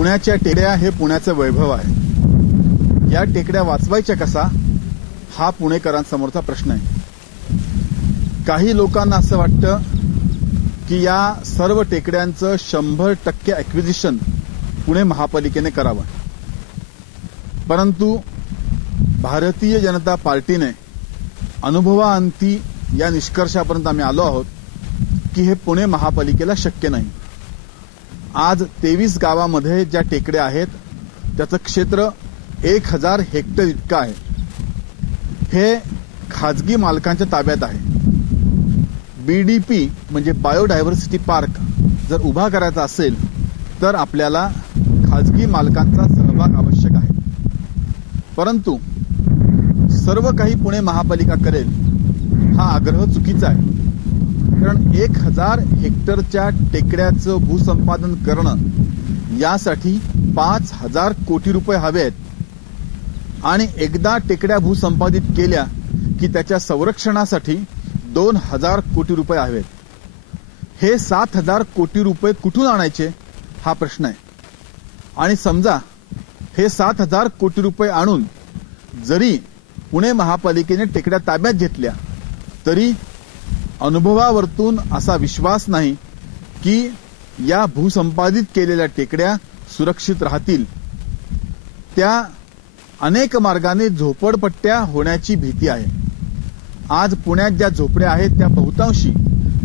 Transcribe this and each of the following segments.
पुण्याच्या टेकड्या हे पुण्याचं वैभव आहे. या टेकड्या वाचवायच्या कसा हा पुणेकरांसमोरचा प्रश्न आहे. काही लोकांना असं वाटतं की या सर्व टेकड्यांचं 100% ॲक्विजिशन पुणे महापालिकेने करावं. परंतु भारतीय जनता पार्टीने अनुभवाअंती या निष्कर्षापर्यंत आम्ही आलो आहोत की हे पुणे महापालिकेला शक्य नाही. आज 23 गावामध्ये ज्या टेकड्या आहेत त्याचं क्षेत्र 1000 हेक्टर इतकं आहे. हे खाजगी मालकांच्या ताब्यात आहे. बीडीपी म्हणजे बायोडायव्हर्सिटी पार्क जर उभा करायचा असेल तर आपल्याला खाजगी मालकांचा सहभाग आवश्यक आहे. परंतु सर्व काही पुणे महापालिका करेल हा आग्रह चुकीचा आहे. कारण 1000 हेक्टरच्या टेकड्याचं भूसंपादन करणं यासाठी 5000 कोटी रुपये हवे आहेत. आणि एकदा टेकड्या भूसंपादित केल्या की त्याच्या संरक्षणासाठी 2000 कोटी रुपये हवेत. हे 7000 कोटी रुपये कुठून आणायचे हा प्रश्न आहे. आणि समजा हे 7000 कोटी रुपये आणून जरी पुणे महापालिकेने टेकड्या ताब्यात घेतल्या तरी अनुभवावरतून असा विश्वास नाही की या भूसंपादित केलेल्या टेकड्या सुरक्षित राहतील. त्या अनेक मार्गाने झोपडपट्ट्या होण्याची भीती आहे. आज पुण्यात ज्या झोपड्या आहेत त्या बहुतांशी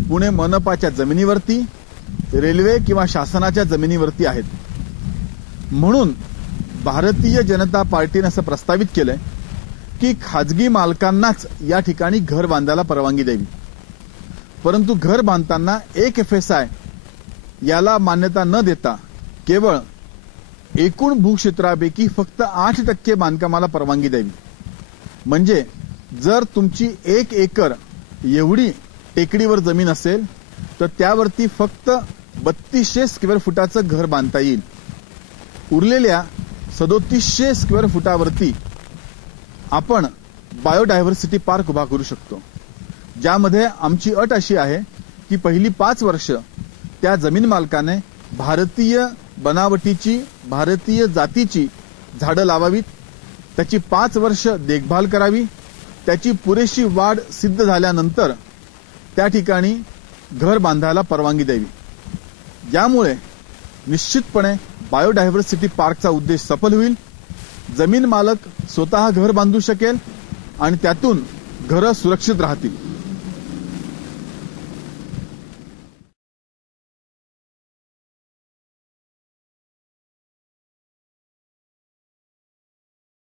पुणे मनपाच्या जमिनीवरती, रेल्वे किंवा शासनाच्या जमिनीवरती आहेत. म्हणून भारतीय जनता पार्टीने असं प्रस्तावित केलंय की खाजगी मालकांनाच या ठिकाणी घर बांधायला परवानगी द्यावी. परंतु घर बांधताना एक FSI याला मान्यता न देता केवळ एकूण भूक्षेत्रापैकी फक्त 8% बांधकामाला परवानगी द्यावी. म्हणजे जर तुमची 1 एकर एवढी टेकडीवर जमीन असेल तर त्यावरती फक्त 3200 स्क्वेअर फुटाचं घर बांधता येईल. उरलेल्या 3700 स्क्वेअर फुटावरती आपण बायोडायव्हर्सिटी पार्क उभा करू शकतो. ज्यामध्ये आमची अट अशी आहे की पहिली 5 वर्ष त्या जमीन मालकाने भारतीय बनावटीची, भारतीय जातीची झाडं लावावीत. त्याची 5 वर्ष देखभाल करावी. त्याची पुरेशी वाढ सिद्ध झाल्यानंतर त्या ठिकाणी घर बांधायला परवानगी द्यावी. यामुळे निश्चितपणे बायोडायव्हर्सिटी पार्कचा उद्देश सफल होईल. जमीन मालक स्वतः घर बांधू शकेल आणि त्यातून घरं सुरक्षित राहतील.